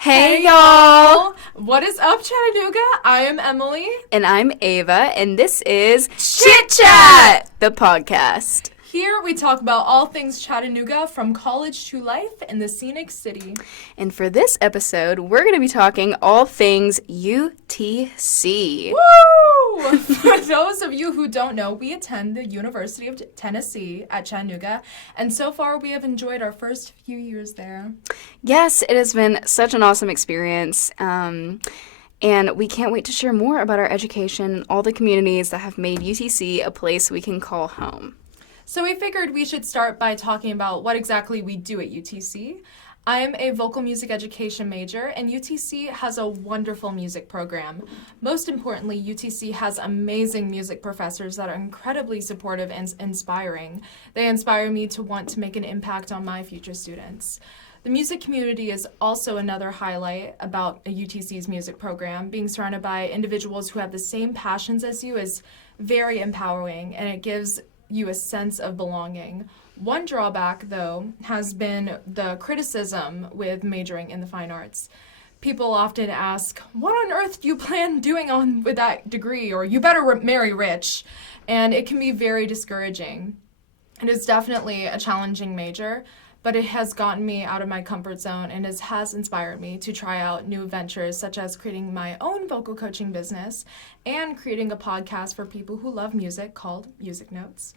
Hey y'all! What is up, Chattanooga? I am Emily. And I'm Ava, and this is Chitt Chatt, the podcast. Here we talk about all things Chattanooga, from college to life in the scenic city. And for this episode, we're going to be talking all things UTC. Woo! For those of you who don't know, we attend the University of Tennessee at Chattanooga, and so far we have enjoyed our first few years there. Yes, it has been such an awesome experience. And we can't wait to share more about our education and all the communities that have made UTC a place we can call home. So we figured we should start by talking about what exactly we do at UTC. I am a vocal music education major, and UTC has a wonderful music program. Most importantly, UTC has amazing music professors that are incredibly supportive and inspiring. They inspire me to want to make an impact on my future students. The music community is also another highlight about a UTC's music program. Being surrounded by individuals who have the same passions as you is very empowering, and it gives you a sense of belonging. One drawback, though, has been the criticism with majoring in the fine arts. People often ask, what on earth do you plan doing on with that degree? Or you better marry rich. And it can be very discouraging. It is definitely a challenging major, but it has gotten me out of my comfort zone and has inspired me to try out new ventures, such as creating my own vocal coaching business and creating a podcast for people who love music called Music Notes.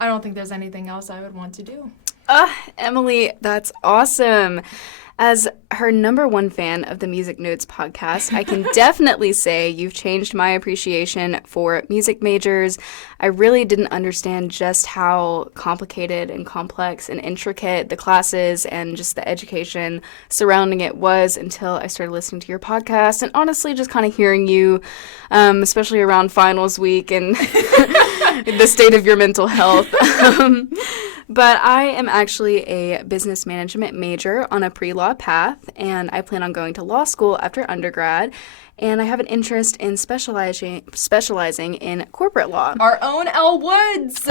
I don't think there's anything else I would want to do. Emily, that's awesome. As her number one fan of the Music Notes podcast, I can definitely say you've changed my appreciation for music majors. I really didn't understand just how complicated and complex and intricate the classes and just the education surrounding it was until I started listening to your podcast and honestly just kind of hearing you, especially around finals week and the state of your mental health. But I am actually a business management major on a pre-law path, and I plan on going to law school after undergrad, and I have an interest in specializing in corporate law. Our own Elle Woods!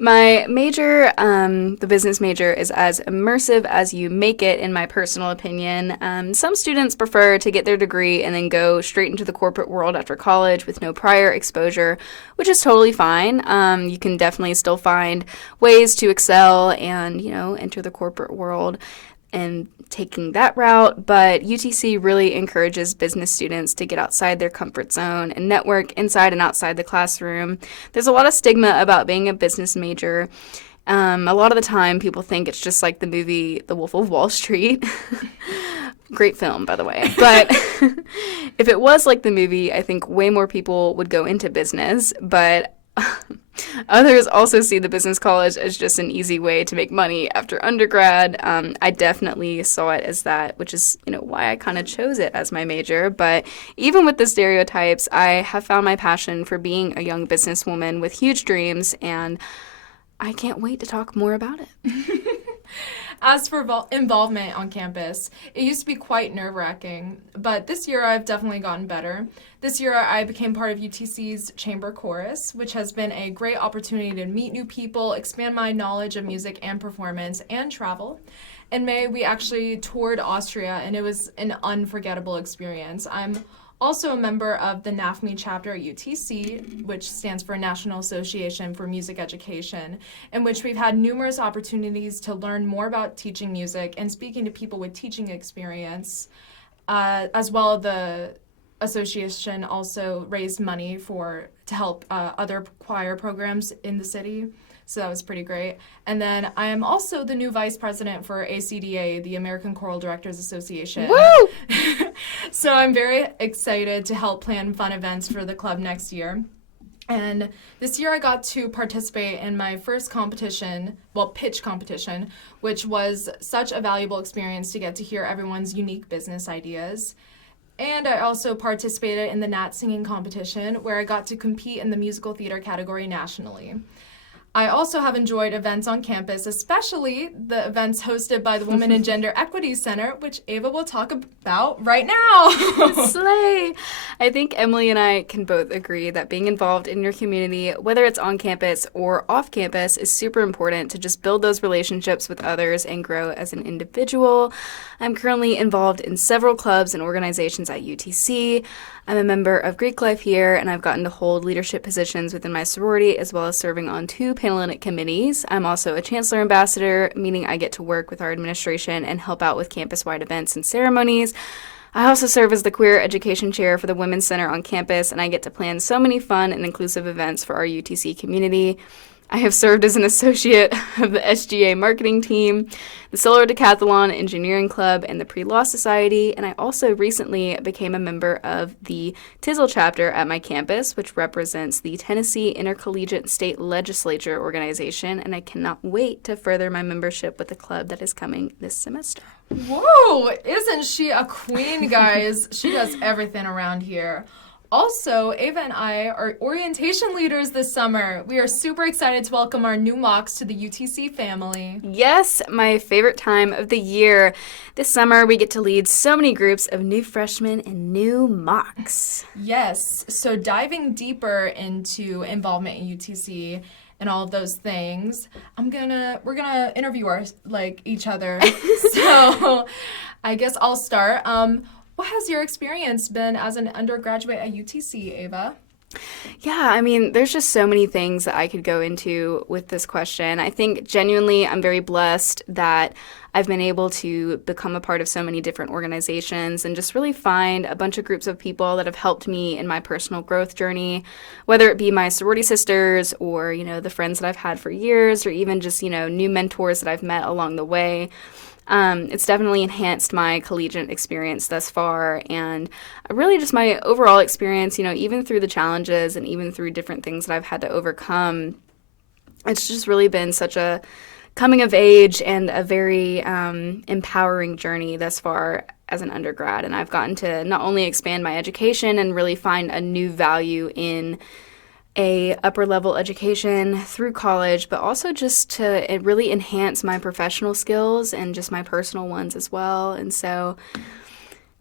My major, the business major, is as immersive as you make it, in my personal opinion. Some students prefer to get their degree and then go straight into the corporate world after college with no prior exposure, which is totally fine. You can definitely still find ways to excel and, enter the corporate world and taking that route, but UTC really encourages business students to get outside their comfort zone and network inside and outside the classroom. There's a lot of stigma about being a business major. A lot of the time, people think it's just like the movie The Wolf of Wall Street. Great film, by the way. But if it was like the movie, I think way more people would go into business, but others also see the business college as just an easy way to make money after undergrad. I definitely saw it as that, which is, why I kind of chose it as my major. But even with the stereotypes, I have found my passion for being a young businesswoman with huge dreams, and I can't wait to talk more about it. As for involvement on campus, it used to be quite nerve-wracking, but this year I've definitely gotten better. This year I became part of UTC's Chamber Chorus, which has been a great opportunity to meet new people, expand my knowledge of music and performance, and travel. In May, we actually toured Austria, and it was an unforgettable experience. I'm also a member of the NAFME chapter at UTC, which stands for National Association for Music Education, in which we've had numerous opportunities to learn more about teaching music and speaking to people with teaching experience. As well, the association also raised money to help other choir programs in the city. So that was pretty great. And then I am also the new vice president for ACDA, the American Choral Directors Association. Woo! So I'm very excited to help plan fun events for the club next year. And this year I got to participate in my first pitch competition, which was such a valuable experience to get to hear everyone's unique business ideas. And I also participated in the Nat Singing competition, where I got to compete in the musical theater category nationally. I also have enjoyed events on campus, especially the events hosted by the Women and Gender Equity Center, which Ava will talk about right now. Slay! I think Emily and I can both agree that being involved in your community, whether it's on campus or off campus, is super important to just build those relationships with others and grow as an individual. I'm currently involved in several clubs and organizations at UTC. I'm a member of Greek Life here, and I've gotten to hold leadership positions within my sorority, as well as serving on 2 Panhellenic committees. I'm also a Chancellor Ambassador, meaning I get to work with our administration and help out with campus-wide events and ceremonies. I also serve as the Queer Education Chair for the Women's Center on campus, and I get to plan so many fun and inclusive events for our UTC community. I have served as an associate of the SGA marketing team, the Solar Decathlon Engineering Club, and the Pre-Law Society, and I also recently became a member of the TISL chapter at my campus, which represents the Tennessee Intercollegiate State Legislature organization, and I cannot wait to further my membership with the club that is coming this semester. Whoa, isn't she a queen, guys? She does everything around here. Also, Ava and I are orientation leaders this summer. We are super excited to welcome our new mocks to the UTC family. Yes, my favorite time of the year. This summer, we get to lead so many groups of new freshmen and new mocks. Yes, so diving deeper into involvement in UTC and all of those things, we're gonna interview each other. So, I guess I'll start. What has your experience been as an undergraduate at UTC, Ava? Yeah, I mean, there's just so many things that I could go into with this question. I think genuinely I'm very blessed that I've been able to become a part of so many different organizations and just really find a bunch of groups of people that have helped me in my personal growth journey, whether it be my sorority sisters or, the friends that I've had for years or even just, new mentors that I've met along the way. It's definitely enhanced my collegiate experience thus far, and really just my overall experience, even through the challenges and even through different things that I've had to overcome. It's just really been such a coming of age and a very empowering journey thus far as an undergrad, and I've gotten to not only expand my education and really find a new value in a upper level education through college, but also just to really enhance my professional skills and just my personal ones as well. And so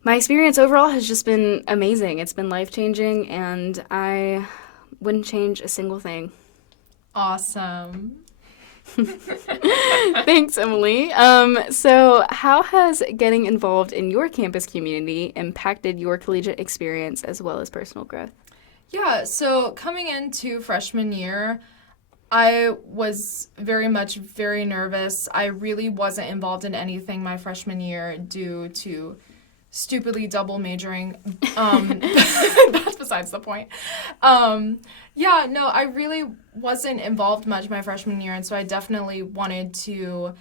my experience overall has just been amazing. It's been life-changing, and I wouldn't change a single thing. Awesome. Thanks, Emily. So how has getting involved in your campus community impacted your collegiate experience as well as personal growth? Yeah, so coming into freshman year, I was very nervous. I really wasn't involved in anything my freshman year due to stupidly double majoring. That's besides the point. I really wasn't involved much my freshman year, and so I definitely wanted to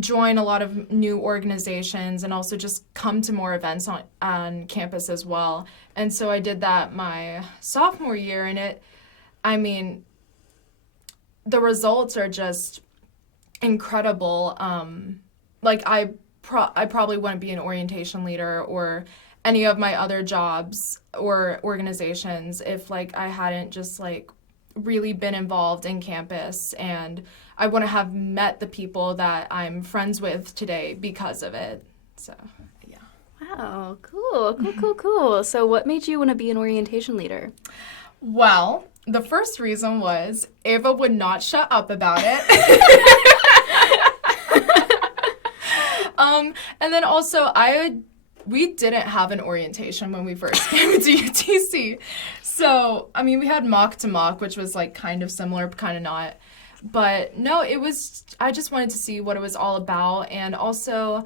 join a lot of new organizations and also just come to more events on campus as well. And so I did that my sophomore year, and the results are just incredible. I probably wouldn't be an orientation leader or any of my other jobs or organizations if I hadn't just really been involved in campus, and I wouldn't have met the people that I'm friends with today because of it. So, yeah. Wow, cool. So what made you want to be an orientation leader? Well, the first reason was Ava would not shut up about it. And then also we didn't have an orientation when we first came to UTC. So, we had mock to mock, which was kind of similar, but kind of not. But no, I just wanted to see what it was all about. And also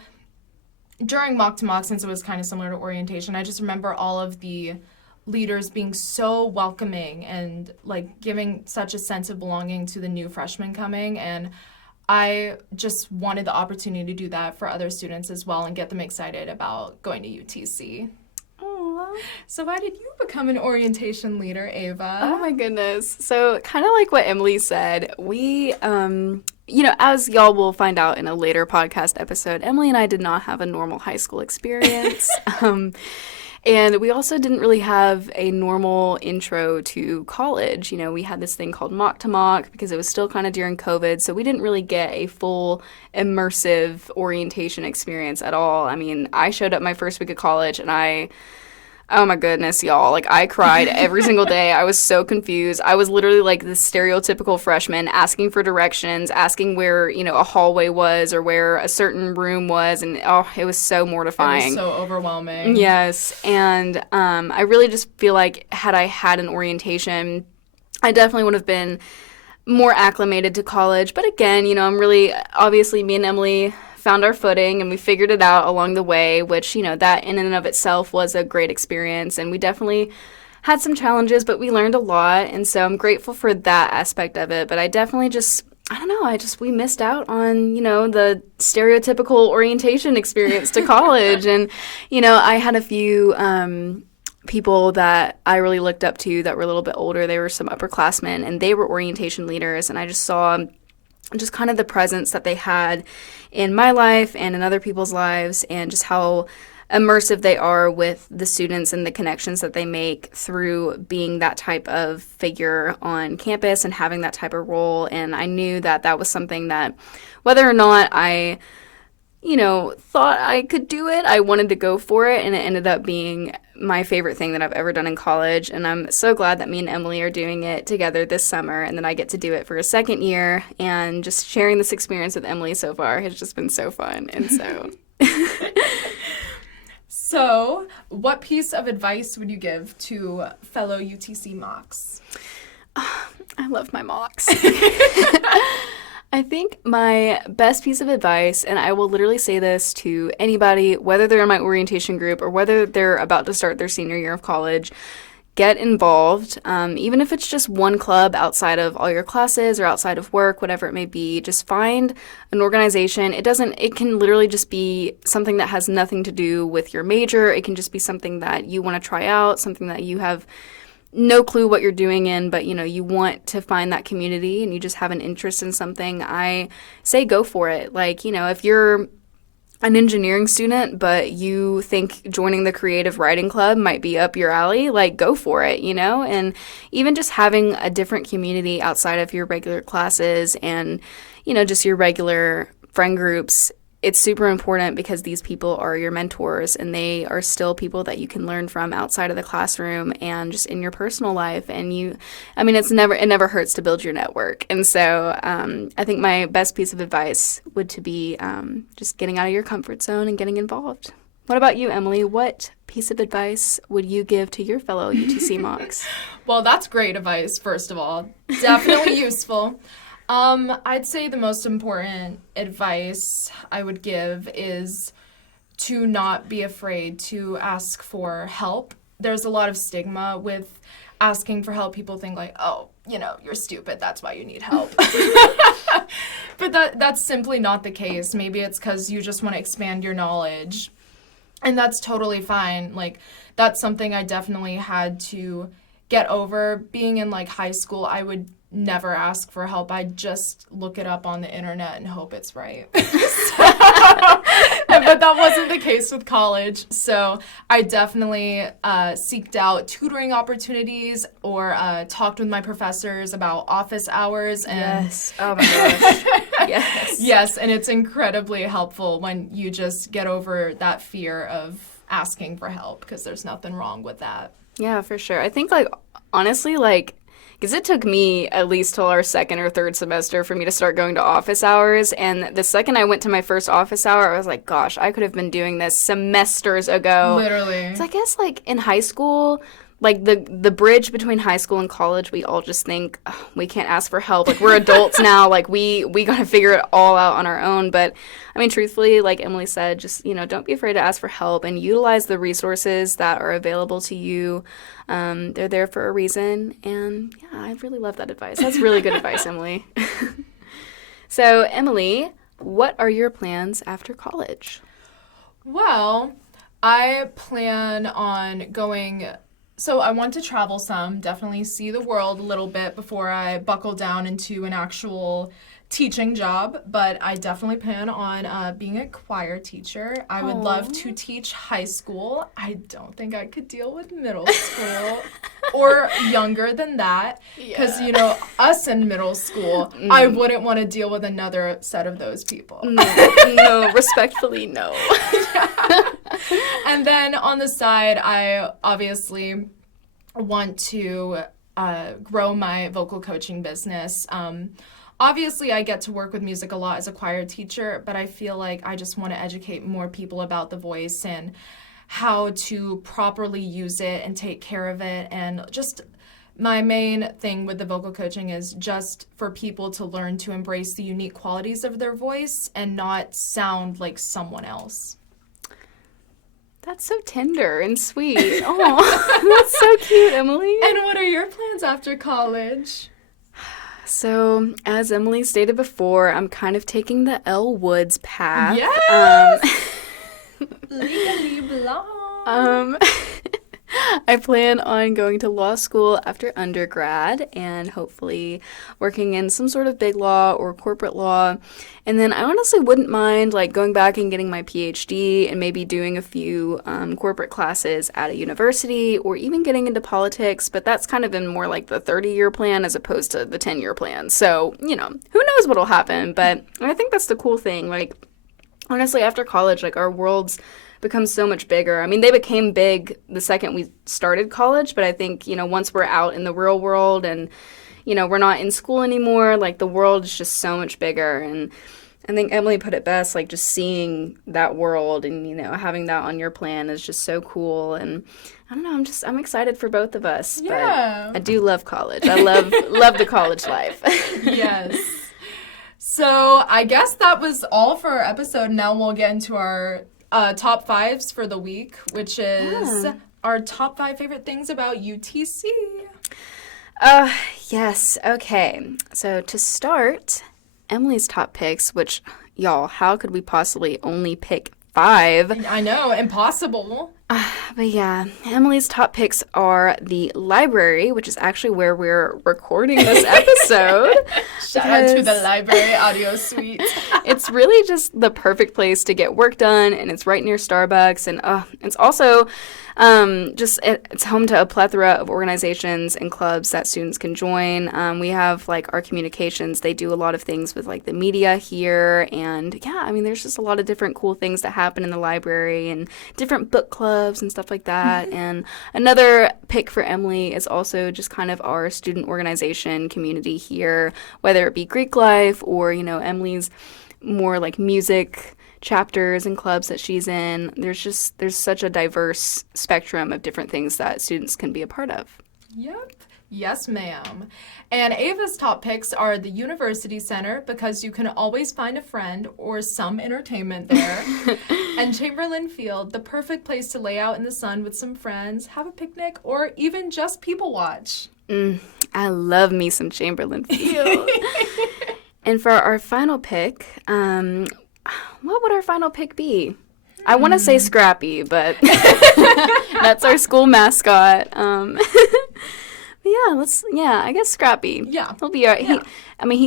during mock to mock, since it was kind of similar to orientation, I just remember all of the leaders being so welcoming and giving such a sense of belonging to the new freshmen coming. And I just wanted the opportunity to do that for other students as well and get them excited about going to UTC. Aww. So why did you become an orientation leader, Ava? Oh my goodness. So kind of like what Emily said, we as y'all will find out in a later podcast episode, Emily and I did not have a normal high school experience. And we also didn't really have a normal intro to college. We had this thing called Mock to Mock because it was still kind of during COVID, so we didn't really get a full immersive orientation experience at all. I mean, I showed up my first week of college and oh my goodness, y'all. Like, I cried every single day. I was so confused. I was literally like the stereotypical freshman asking for directions, asking where, a hallway was or where a certain room was. And, it was so mortifying. It was so overwhelming. Yes. And I really just feel like had I had an orientation, I definitely would have been more acclimated to college. But again, I'm really, obviously, me and Emily found our footing and we figured it out along the way, which, that in and of itself was a great experience. And we definitely had some challenges, but we learned a lot. And so I'm grateful for that aspect of it. But I definitely I don't know, we missed out on, the stereotypical orientation experience to college. And, I had a few people that I really looked up to that were a little bit older. They were some upperclassmen and they were orientation leaders. And I just saw just kind of the presence that they had in my life and in other people's lives, and just how immersive they are with the students and the connections that they make through being that type of figure on campus and having that type of role. And I knew that that was something that, whether or not I thought I could do it, I wanted to go for it, and it ended up being my favorite thing that I've ever done in college. And I'm so glad that me and Emily are doing it together this summer, and then I get to do it for a second year, and just sharing this experience with Emily so far has just been so fun. And so So, what piece of advice would you give to fellow UTC mocks? I love my mocks. I think my best piece of advice, and I will literally say this to anybody, whether they're in my orientation group or whether they're about to start their senior year of college, get involved. Even if it's just one club outside of all your classes or outside of work, whatever it may be, just find an organization. It can literally just be something that has nothing to do with your major. It can just be something that you want to try out, something that you have no clue what you're doing in, but you want to find that community and you just have an interest in something. I say go for it. Like, if you're an engineering student but you think joining the creative writing club might be up your alley, like, go for it, and even just having a different community outside of your regular classes and just your regular friend groups. It's super important because these people are your mentors and they are still people that you can learn from outside of the classroom and just in your personal life. And it never hurts to build your network. And so I think my best piece of advice would to be just getting out of your comfort zone and getting involved. What about you, Emily? What piece of advice would you give to your fellow UTC mocks? Well, that's great advice, first of all. Definitely useful. I'd say the most important advice I would give is to not be afraid to ask for help. There's a lot of stigma with asking for help. People think like, oh, you're stupid, that's why you need help. But that's simply not the case. Maybe it's because you just want to expand your knowledge. And that's totally fine. Like, that's something I definitely had to get over. Being in high school, I would never ask for help. I just look it up on the internet and hope it's right. But that wasn't the case with college. So I definitely seeked out tutoring opportunities or talked with my professors about office hours. And yes. Oh my gosh. Yes. Yes, and it's incredibly helpful when you just get over that fear of asking for help, because there's nothing wrong with that. Yeah, for sure. I think, honestly, because it took me at least till our second or third semester for me to start going to office hours. And the second I went to my first office hour, I was like, gosh, I could have been doing this semesters ago. Literally. So I guess, in high school, the bridge between high school and college, we all just think, oh, we can't ask for help. We're adults now. We got to figure it all out on our own. But, truthfully, like Emily said, just, don't be afraid to ask for help and utilize the resources that are available to you. They're there for a reason. And, yeah, I really love that advice. That's really good advice, Emily. So, Emily, what are your plans after college? Well, I plan on going... So I want to travel some, definitely see the world a little bit before I buckle down into an actual teaching job, but I definitely plan on being a choir teacher. I would love to teach high school. I don't think I could deal with middle school or younger than that, because, us in middle school, I wouldn't want to deal with another set of those people. No, respectfully, no. And then on the side, I obviously want to grow my vocal coaching business. Obviously, I get to work with music a lot as a choir teacher, but I feel like I just want to educate more people about the voice and how to properly use it and take care of it. And just my main thing with the vocal coaching is just for people to learn to embrace the unique qualities of their voice and not sound like someone else. That's so tender and sweet. Oh, that's so cute, Emily. And what are your plans after college? So, as Emily stated before, I'm kind of taking the Elle Woods path. Yes! Legally blonde. I plan on going to law school after undergrad and hopefully working in some sort of big law or corporate law. And then I honestly wouldn't mind going back and getting my PhD and maybe doing a few corporate classes at a university or even getting into politics. But that's kind of in more like the 30-year plan as opposed to the 10-year plan. So, who knows what'll happen. But I think that's the cool thing. Honestly, after college, our worlds become so much bigger. I mean, they became big the second we started college, but I think, once we're out in the real world and, we're not in school anymore, the world is just so much bigger. And I think Emily put it best, just seeing that world and, having that on your plan is just so cool. And I don't know, I'm excited for both of us. Yeah. But I do love college. I love the college life. Yes. So I guess that was all for our episode. Now we'll get into our top fives for the week, which is our top 5 favorite things about UTC. Yes. Okay. So to start, Emily's top picks, which, y'all, how could we possibly only pick 5? I know, impossible. But yeah, Emily's top picks are the library, which is actually where we're recording this episode. Shout out to the library audio suite. It's really just the perfect place to get work done, and it's right near Starbucks, and it's also it's home to a plethora of organizations and clubs that students can join. We have our communications. They do a lot of things with the media here, and yeah, I mean, there's just a lot of different cool things that happen in the library and different book clubs and stuff like that. And another pick for Emily is also just kind of our student organization community here, whether it be Greek life or, Emily's more music chapters and clubs that she's in. There's such a diverse spectrum of different things that students can be a part of. Yep. Yes, ma'am. And Ava's top picks are the University Center, because you can always find a friend or some entertainment there. And Chamberlain Field, the perfect place to lay out in the sun with some friends, have a picnic, or even just people watch. I love me some Chamberlain Field. And for our final pick, what would our final pick be? I want to say Scrappy, but that's our school mascot. I guess Scrappy. Yeah. He'll be our, he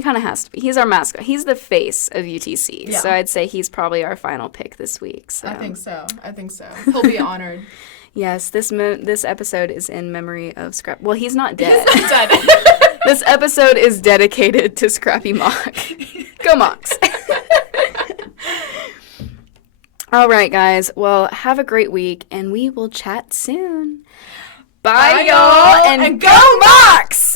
kind of has to be. He's our mascot. He's the face of UTC. Yeah. So I'd say he's probably our final pick this week. So. I think so. He'll be honored. Yes, this episode is in memory of Scrappy. Well, he's not dead. He's not dead. This episode is dedicated to Scrappy Mock. Go Mocks. All right, guys. Well, have a great week, and we will chat soon. Bye y'all, and go Mocks!